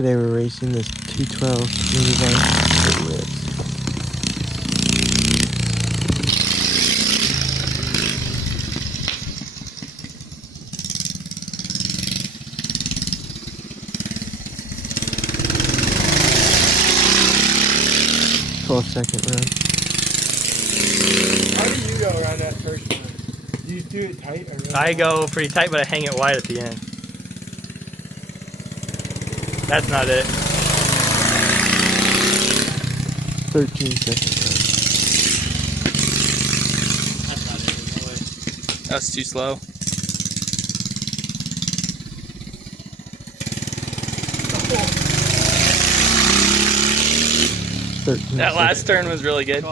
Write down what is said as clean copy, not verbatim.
Today we're racing this 212 minibike. It rips. Second run. How do you go around that first one? Do you do it tight or really I go pretty tight, but I hang it wide at the end. That's not it. 13-second run. That's not it. No way. That's too slow. 13. That last turn was really good.